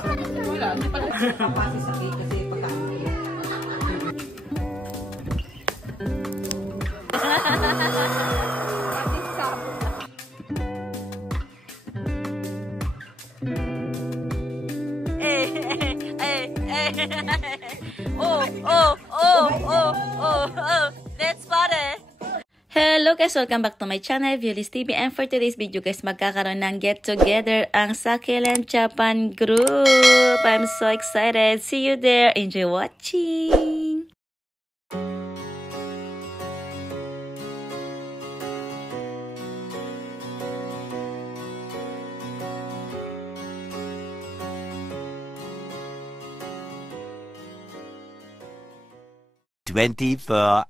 Wala, hindi pala kapasi sa cake kasi pagkain. Let's party! Hello guys! Welcome back to my channel, Viewlist TV. And for today's video guys, magkakaroon ng get together ang Succulent Japan group. I'm so excited. See you there. Enjoy watching!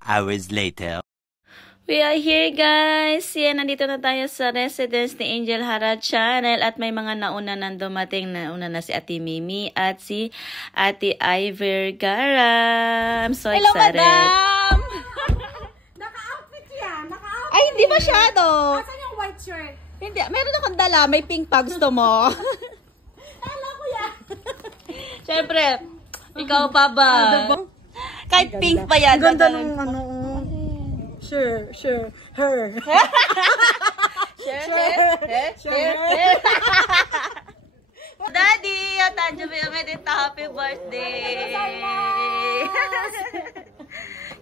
Hours later. We are here guys. Yan, nandito na tayo sa residence ni Angel Hara Channel at may mga nauna nang dumating. Nauna na si Ate Mimi at si Ate Ivy Vergara. I'm so excited. Hello, madam! Naka-outfit yan. Naka-outfit. Ay, hindi masyado. Asan yung white shirt? Hindi, meron akong dala. May pink pa. Gusto mo? Alam ko yan. Siyempre, ikaw pa ba? Kahit pink pa yan. Ganda ng ano. Sure. Her. Sure. Daddy, yatanjubi omedetou. Happy birthday.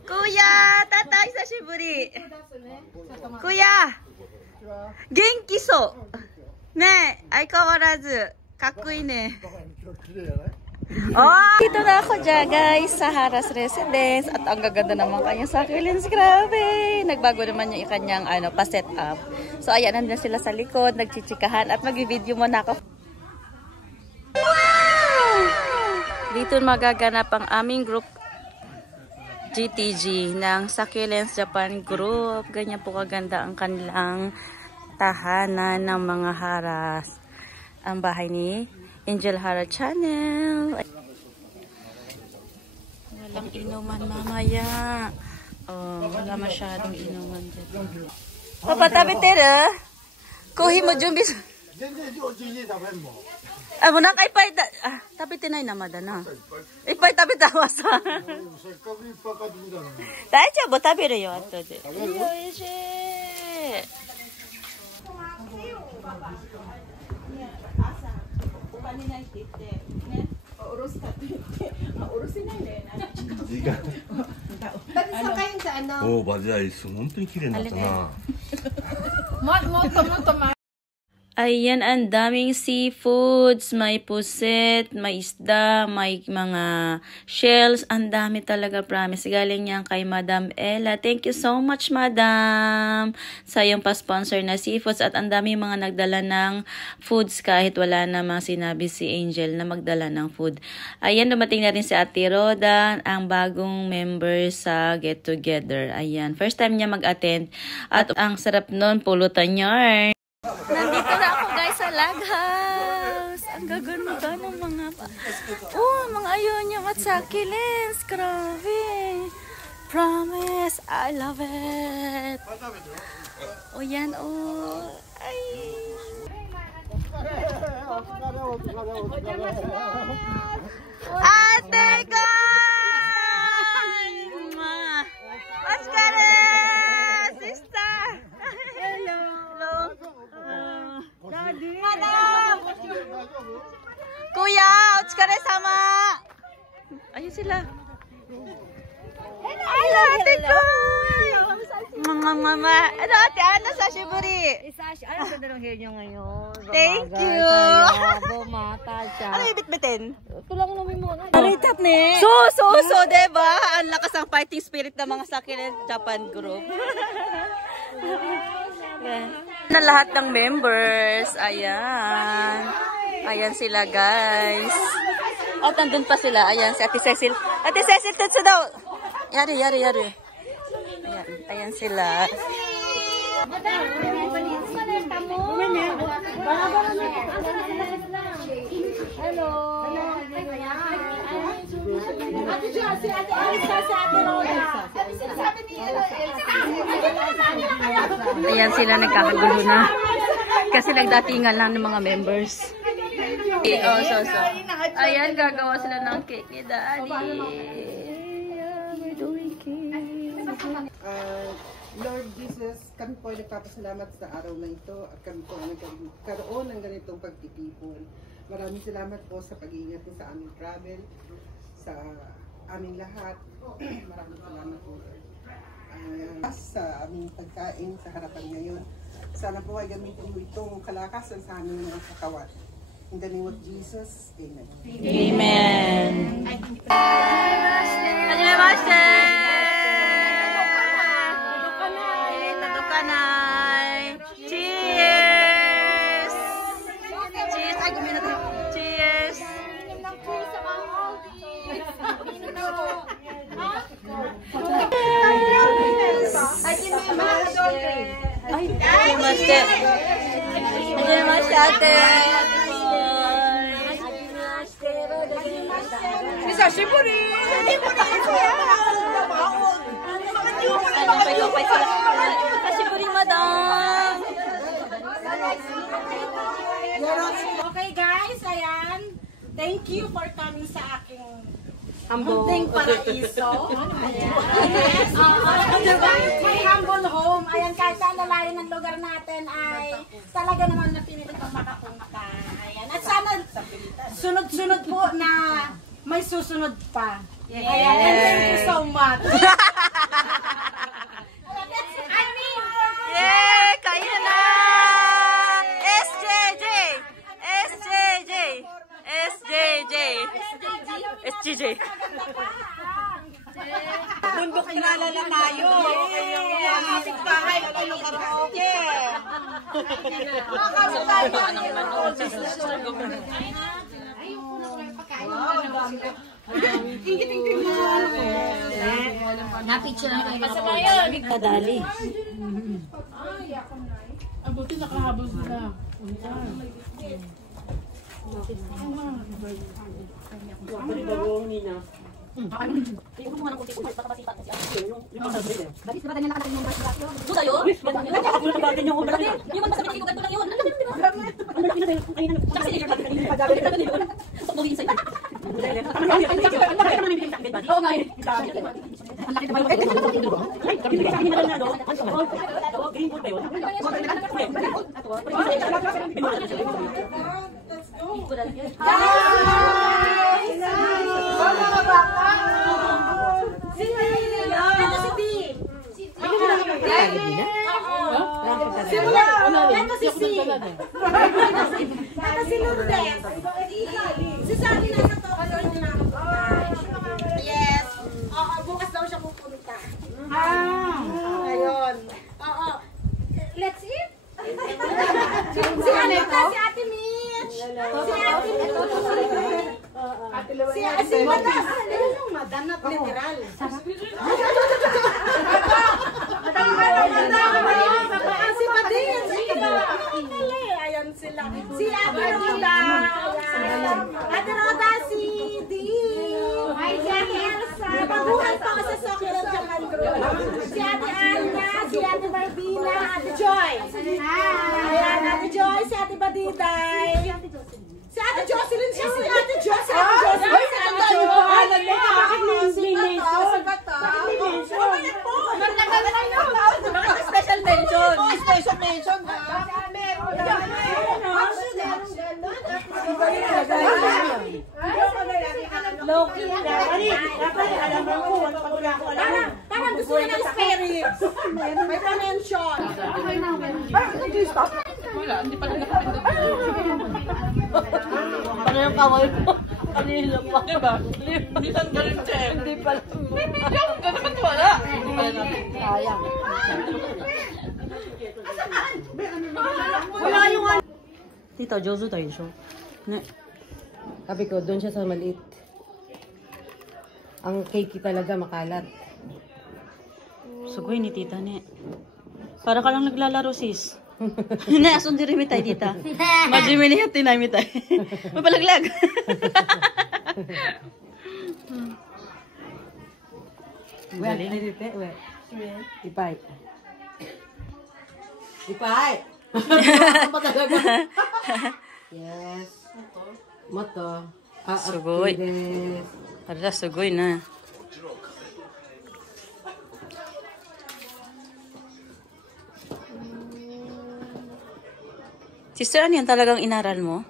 Kuya, tata, hisashiburi. Kuya, genki so. Ne, aikawarazu. Kakkoi ne. Oh! Dito na ako dyan guys sa Hara's Residence at ang gaganda naman kanyang succulents. Grabe! Nagbago naman yung kanyang pa-set up. So ayan, nandun sila sa likod, nagchichikahan at mag-video muna ako. Wow! Dito magaganap ang aming group GTG ng Succulents Japan Group. Ganyan po kaganda ang kanilang tahanan ng mga Haras. Ang bahay ni Angel Hara Channel. Walang inuman mamaya. Oh, wala masyadong inuman dyan. Papa, tabiteru? Kohi mo junbi. Ah, muna ka ipay. Tabitinay na madana. Ipay tabitawa sa. Daijoubu, tabiru yo, ato de. Yoishi. Oh, 맞아요.本当に綺麗になったな。 Ayan, ang daming seafoods. May puset, may isda, may mga shells. Ang dami talaga, promise. Galing yan kay Madam Ella. Thank you so much, Madam, sa iyong pa-sponsor na seafoods. At ang dami mga nagdala ng foods kahit wala namang sinabi si Angel na magdala ng food. Ayan, dumating na rin si Ate Roda, ang bagong member sa Get Together. Ayan, first time niya mag-attend. At ang sarap nun, pulutan niya. Nandito na ako guys sa log house. Ang gaganda ng mga mga ayonyum at succulents. Grabe. Promise. I love it. O yan o. Ay. Ate ko! Oskare! Sister! Hello! Daddy! Madam! Kuya! Otsukare-sama! Ayun sila. Hello! Ate ko! Mama! Ano ate? Ano sa Shiburi? Ano ganda ng hair niyo ngayon? Thank you! Ano ibit-bitin? Ito lang namin muna. Aritap ne! So, diba? Ang lakas ang fighting spirit ng mga Succulent Japan Group. Na lahat ng members. Ayan. Ayan sila, guys. At nandun pa sila. Ayan, si Ate Cecil. Ate Cecil, tutsu daw. Yari. Ayan sila. Hello. Ayan sila, nagkakagulo na. Kasi nagdatingan lang ng mga members. Oh, so. Ayan, gagawa sila ng cake ni Daddy. We're doing cake. Lord Jesus, kami po ay nagpapasalamat sa araw na ito at kami po ay nagkaroon ng ganitong pagtitipon. Maraming salamat po sa pag-iingat sa aming travel, sa aming lahat. Maraming salamat po, Lord. Sa aming pagkain sa harapan ngayon. Sana po ay gamitin mo itong kalakasan sa aming mga katawan. In the name of Jesus, Amen. Amen. Hajimemashite! Tadukanay! Cheers! Cheers! Ay, gumina tayo. Cheers! Hajimemashite! Hajimemashite! Sashiburi! Sashiburi, madam! Okay guys, ayan. Thank you for coming sa aking munting paraiso. Yes. My humble home. Ayan, kahit saan lalayo ng lugar natin ay talaga naman napinilit ang makapunta. Ayan. At sana sunod-sunod po na may susunod pa. Yes. Ayan, and thank you so much. Yay! Kaya na! SJJ! SJJ! SJJ! SJJ! Bundok kilala na tayo. Ang kapit bahay, ano karaoke. Makakasal tayo. Ingit-ingit mo. Napicture na kayo. Pasabayan! Kadali. Abuti nakahabol sila. Yes. Oo, bukas daw siya pupunta. Ayun. Oo. Let's eat. Si Ate Mitch. Si Ate Mitch. Si Madam. Yung Madam na literal. Si Padin. Ayan sila. Si Ate Roda. Ate Roda, si Dee. Si Ate Elsa. Baguhan pa ako sa Soccer Japan Group. Si Ate Anya, si Ate Barbina, Ate Joy. Ayan, Ate Joy, si Ate Badiday. Si Ate Jocelyn, si Ate Joy, si Ate Jocelyn, si Ate Joy. Bakit lilinso? Bakit po? Bakit special mention? Special mention, ha? Loki. Parang gusto niya ng spare ribs. May pa-mention. Parang nag-stop? Wala, hindi pala nakapindot. Ano yung kawal ko? Kanina pa. Diba? Hindi tanggalin siya eh. Hindi pala. Dapat wala. Hindi pala natin. Sayang. Wala yung ano. Tita, Jozo tayo siya. Sabi ko, doon siya sa maliit. Ang cakey talaga makalat. Sugoy ni tita ni. Para ka lang naglalaro sis. Ne, asun diri mi tay tita. Majimi ni hati na mi tay. Mapalaglag. Well, nilite, well. Ipay. Ipay. Ano pa talaga? Yes. Mata. Sugoi. Hala, sugoi na. Sister, ano yan talagang inaral mo?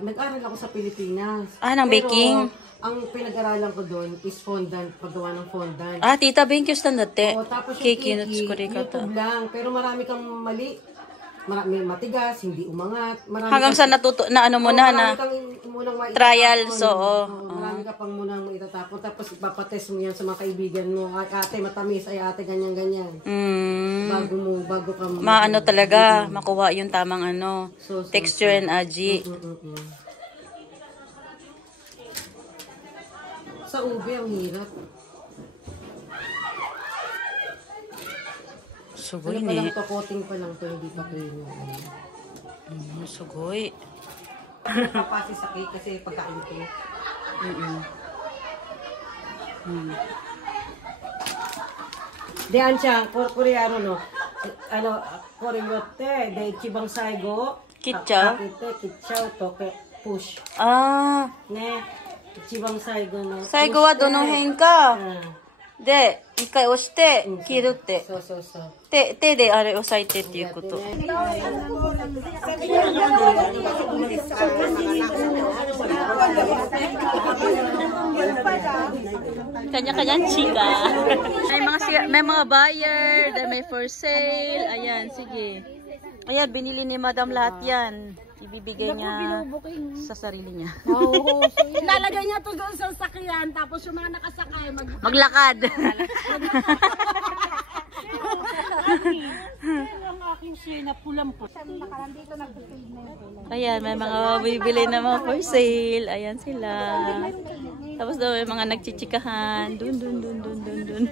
Nag-aral ako sa Pilipinas. Ng baking? Ang pinag-aralan ko doon is fondant, paggawa ng fondant. Tita, thank you stand dati. Tapos yung Kiki, nuts ko rin YouTube lang. Pero marami kang mali. Marami matigas, hindi umangat. Hanggang sa natuto, na ano mo na, na trials, oo. Marami ka pang munang itatapon. Tapos ipapatest mo yan sa mga kaibigan mo. Ay, ate, matamis. Ay, ate, ganyan-ganyan. Bago ka maano talaga, makuha yung tamang ano, texture and aji. Sa ube, ang hirap. Sugoy Ano pa ni. lang to, coating pa lang to, hindi pa kayo. Sugoy. Papasi sa cake kasi pagkain ko. Diyan siya, Koreano no. Ano, Koreote, de chibang saigo. Kitcha? Kitcha, toke, push. Ne, chibang saigo no. Saigo wa dono hen ka. De, 一回押して切るって。そうそうそう。手であれ押さえてっていうこと。Kanya-kanyang chika. May mga buyer, then may for sale. Ayan, sige. Ayan, binili ni Madam lahat yan. Ibibigay niya sa sarili niya. Oo. Ilalagay niya to doon sa sakyan, tapos yung mga nakasakay maglakad. Ang aking siya na pulang po. Nakarandito nag-fade na yung pulang. Ayan, may mga bibili na mga for sale. Ayan sila. Tapos daw may mga nagchichikahan. Dun.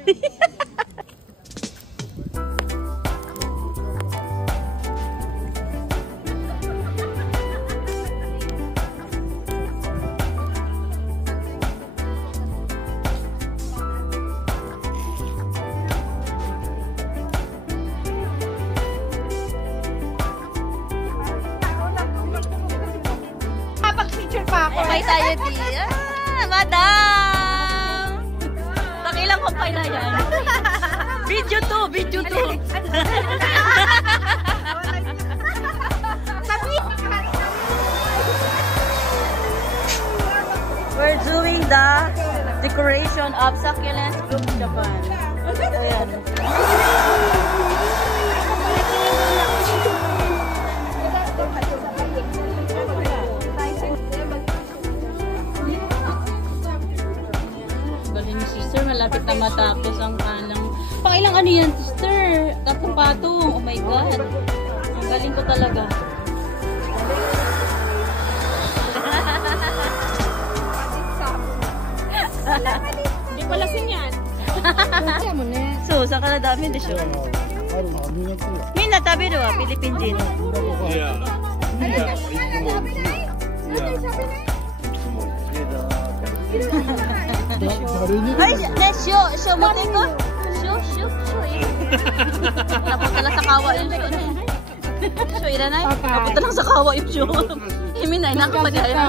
Kumpay tayo di. Madam! Pakilang kumpay na yan. Video 2. We're doing the decoration of Succulents Group Japan. Ayan. Malapit na matapos ang kanang. Pangilang ano yan, sister? Tatlong patong. Oh my God. Ang galing ko talaga. Hindi pala sinyan. So, saan ka na dami de show? Mina, tabi doon, Philippine Gin. Ay, show mo ko? Show. Napunta lang sa kawa yung show na eh. Show, iranay? Napunta lang sa kawa yung show. Himinay, nakapagaya.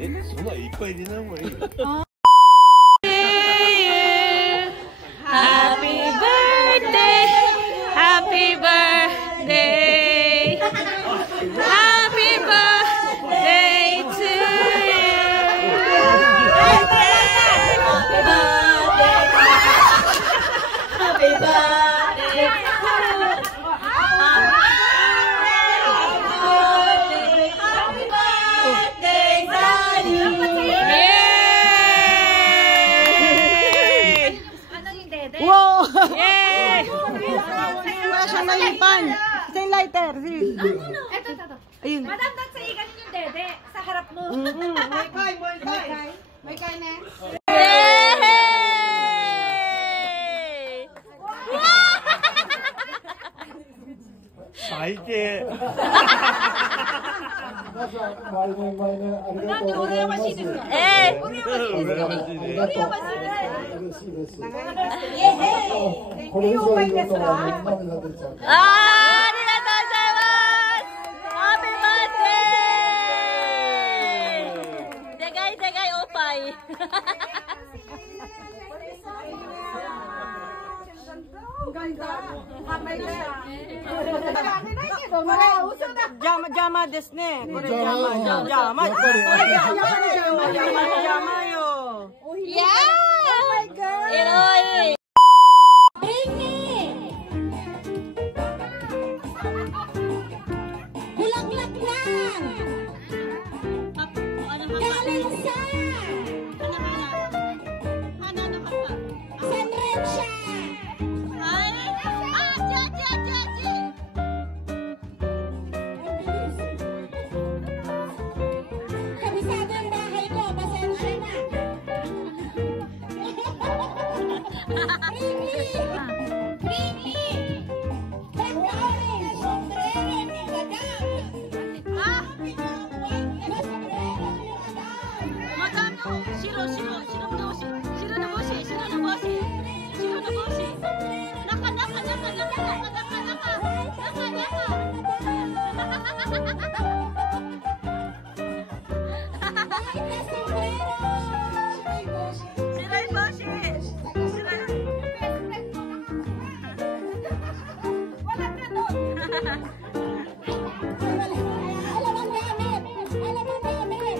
そんないっぱい入れない方がいいよ。 Happy birthday, happy birthday, happy birthday to you. Happy birthday, Wow! Yay! Wala siya na yung pan. Ito yung lighter. Ito. Ayun. Madam, that's sa ikan yung dede. Sa harap mo. May kay na. Yay! 最低。 Eh! Ah! Arigatou gozaimasu! Happy birthday! ganda. Kamay na siya. Jama desne. Jama yo. Yeah! Oh my God! Eroy! Bulaklak lang! Galing sa Sanren siya! Kabisado ang bahay ko, pasensya na! Rini! Black orange! Sombrero ni Madam! Alam ang gamit! Alam ang gamit!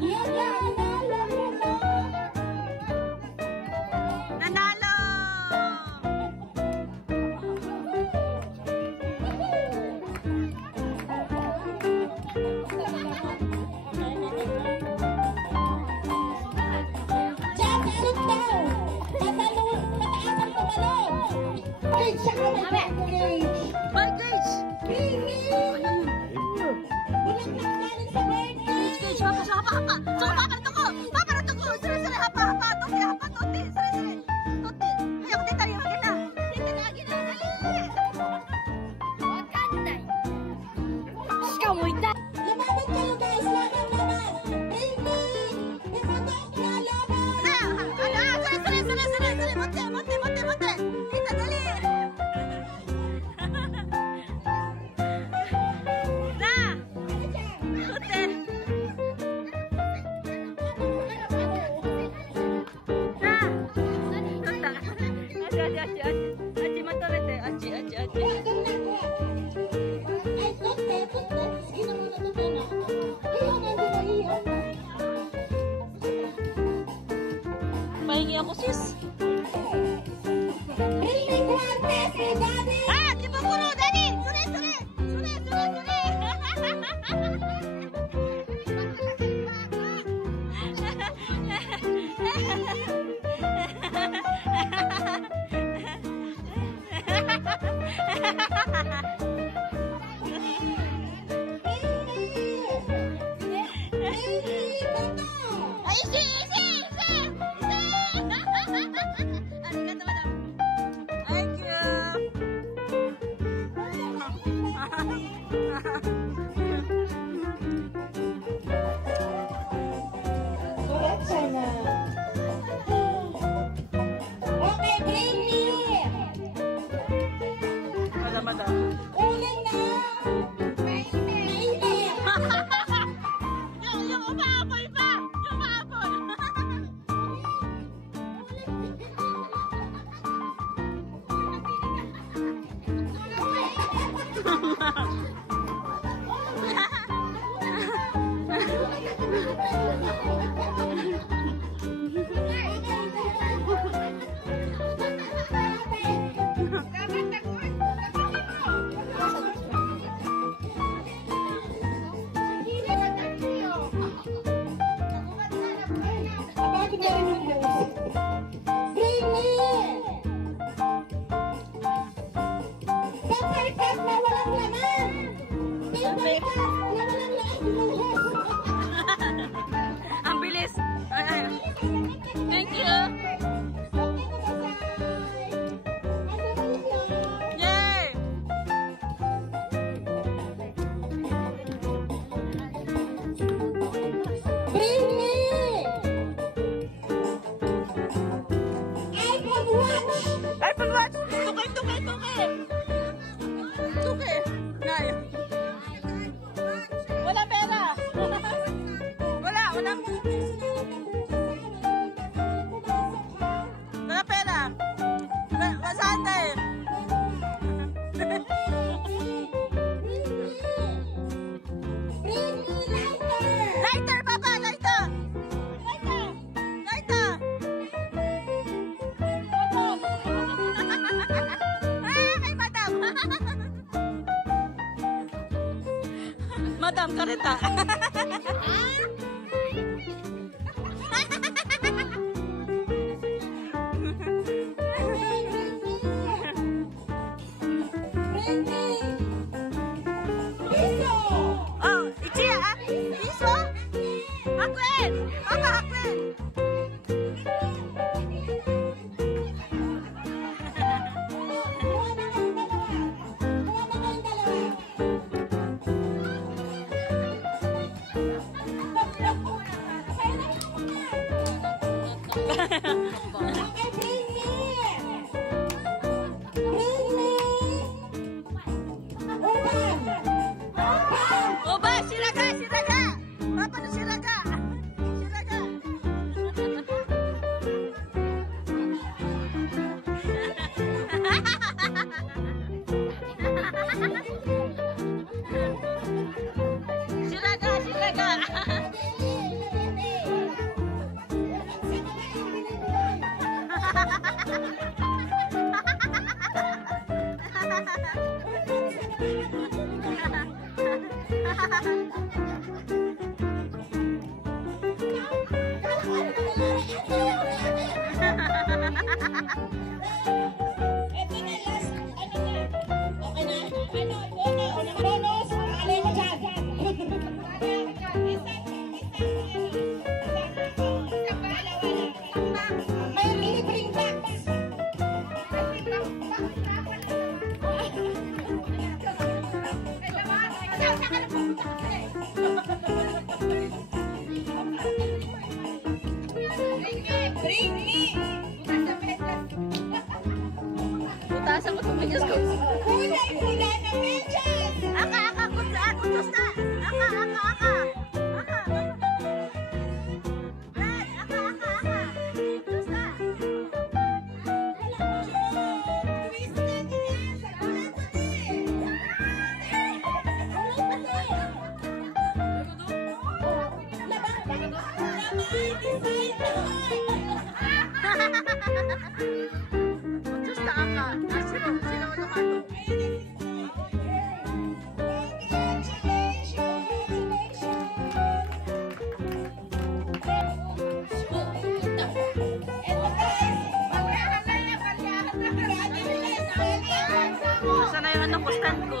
Yan lang! Nanalo! Diyan, sit down! Patalon! Pataas ang tumalon! Ay, siya ka may backpage! Baggage! Rini! Bulaklak galing sa birthday! Labanan kayo guys! Laban! Rini! Ipatok na laban! Ay, tote! Sige na muna ito na. Iyo nga, di ba iyo? Pahingi ako, sis. Rini Guantes ni Daddy! Ah! Di ba puno, Daddy? Sure! Ay, easy! Arigato, madam. Thank you. Okay, Rini! Madam. Uling na! Mainit! Yung umaapol pa! Yung umaapol! Bakit na rin yung nose? Rini! Paper cup na walang laman! Paper cup na walang laman! Ang bilis! Thank you! Yay! Rini! iPhone watch! iPhone watch! Tukay! Nay! Wala pera! Wala pera! Masante! Karetam, kareta. Oh, Ichiya, Piso? Hakwen! Papa, hakwen! Oba, Shiraga, Shiraga! Papa no Shiraga! Shiraga! Shiraga, Shiraga! Butasan ko itong medyas ko. Kulay-kulay na medyas! Aka, kutos na! Aka! Red, aka! Kutos na! Twisted yan! Sa kulay Just the aka. Sino naman? Sana yung anak ko stand ko.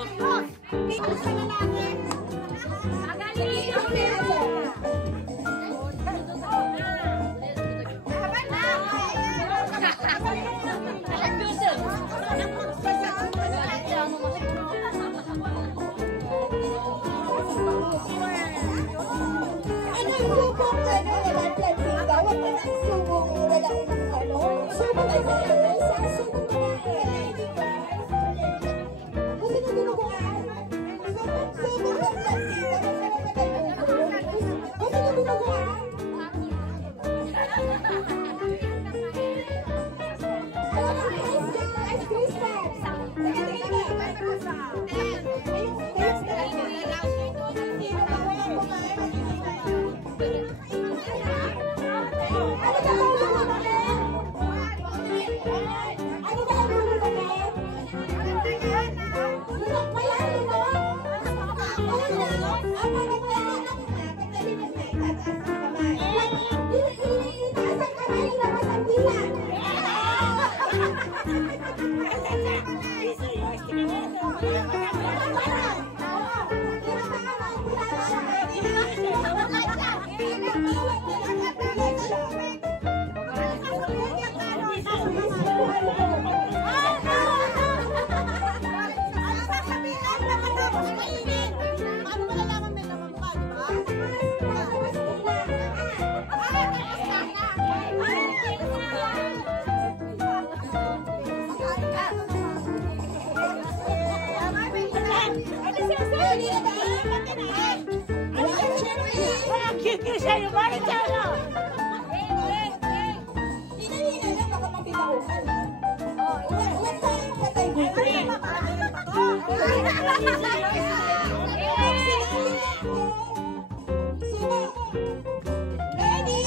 Ready?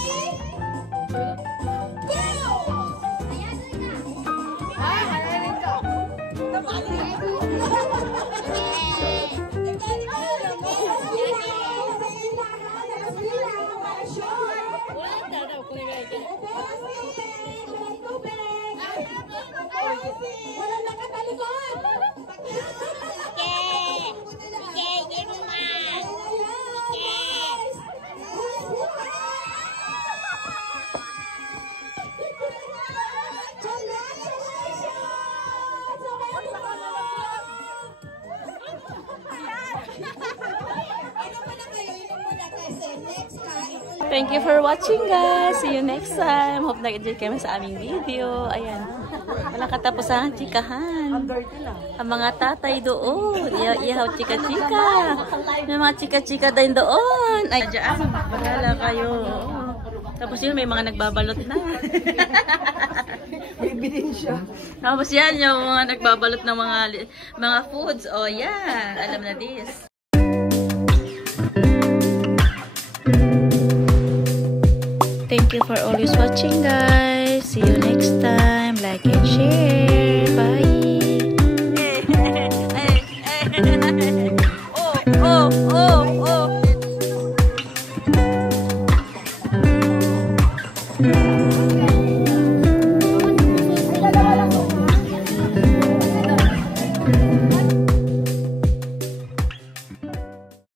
Go! Thank you for watching, guys. See you next time. Hope nag-enjoy kayo sa aming video. Ayan. Walang katapusan, chikahan. Ang mga tatay doon. Ihaw chika-chika. May mga chika-chika din doon. Ay, dyan. Bahala kayo. Tapos yun, may mga nagbabalot na. May ebidensya. Tapos yan, yung mga nagbabalot ng mga foods. Oh, yeah. Alam na this. Thank you for always watching, guys.